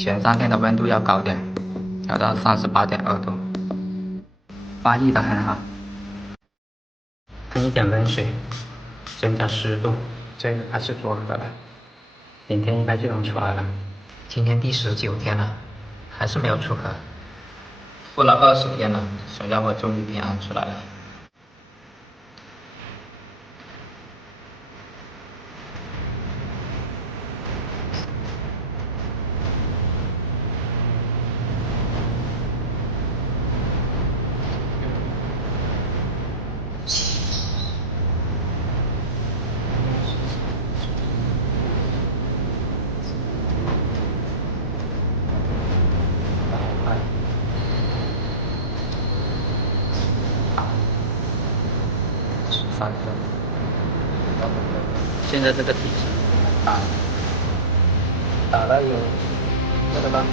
前3天的温度要高点，要到38.2度，发育的很好。喷一点温水，增加湿度，这个还是做不的了。明天应该就能出来了。今天第19天了，还是没有出壳。孵了20天了，小家伙终于平安出来了。13个，现在这个体积打了有这个吧。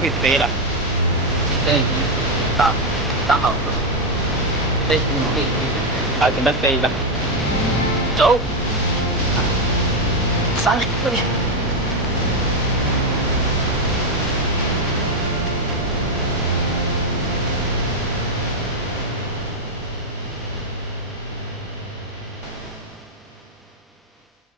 会飞了，现在已经打好了，飞，它准备飞了，走，3、4、